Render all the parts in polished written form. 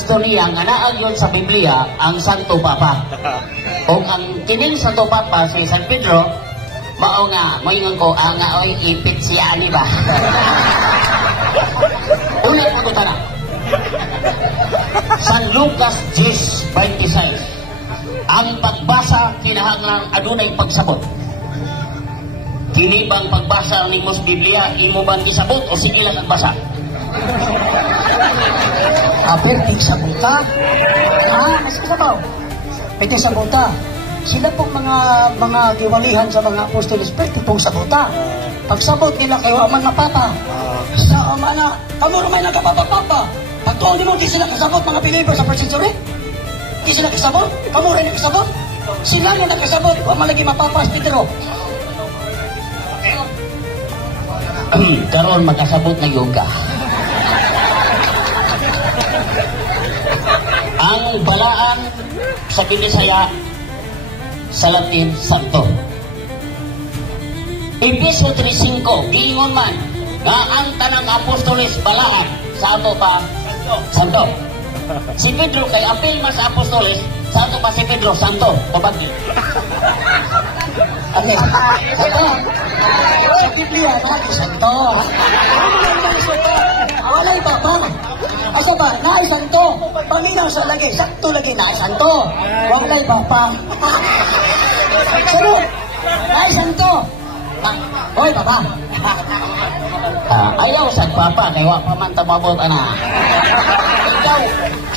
gusto niya nga naagyon sa Biblia ang Santo Papa. O ang kining Santo Papa si San Pedro, mao nga moingon ko nga oy ipit siya ani ba. Ulit mo to na. San Lucas 10:26. Ang pagbasa kinahanglan adunay pagsabot. Kini bang pagbasa nimo sa Biblia imo bang isabot o sige lang magbasa? Perting sa buta. Nasa sabaw. Perting sa buta. Sila pong mga giwalihan sa mga apostolos, perting pong sa buta. Pagsabot nila kayo aman mapapa. Sa amana, kamo ramay nagkapapapapa. Pagtuon nimo di sila kasabot mga believer sa first century. Di sila kasabot. Kamo rin kasabot. Sila mo nagkasabot. Wa malagi mapapas Pedro. Karon magkasabot na yoga. Ang balaan sa Binisaya sa Latin, Santo. Episode 3:5, giingon man nga ang tanang apostoles balaan sa ato pa Santo. Si Pedro kay apil mas apostoles, sa ato pa si Pedro Santo. Pabagi. Okay. Sa Biblia, natin Santo. Walay Papa. Asa ba? Naay Santo. Paminaw sa lagi. Sakto lagi naay Santo. Walay Papa. Salo. Naay Santo. Hoy, Papa. Ayaw sa Papa, kaya wa pa man tamabot, ana. Ikaw,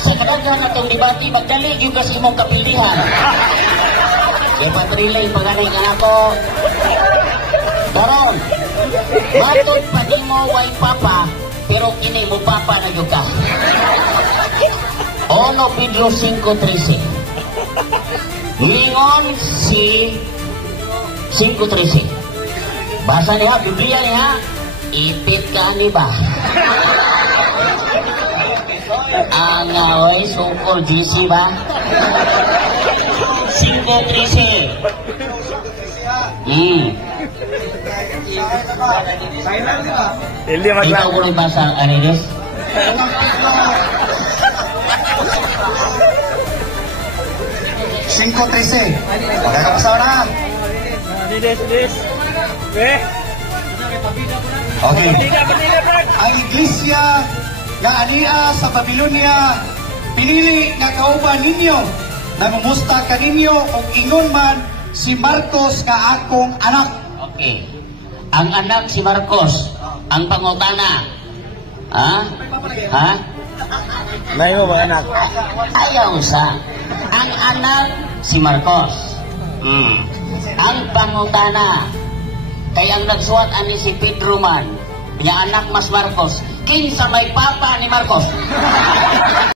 sa kadaghan na itong debati, magdali yung kasi mong kapilihan. Kaya patrilay pag-anay ka na ko. Karon, matod pa di mo way Papa, pero kini mo Papa na yung ka. Ono Pedro 5:13. Lingon si 5:13. Basa niya, Biblia niya, ipit ka ni ba? Ang away, sukol GC ba? 5:13. Ikaw ko rin basa, Arides? Magkakapasa na. Okay. Ang iglesia nga ania sa Babylonia pinili nga kauban ninyo namumusta ka ninyo o ingon man si Marcos nga akong anak. Okay. Ang anak si Marcos, ang pangutana. Ha? May mo ba anak? Ayaw sa. Ang anak si Marcos. Ang pangutana. Kaya ang nagsuwat ani si Pedro man, niya anak mas Marcos. Kinsa may Papa ni Marcos?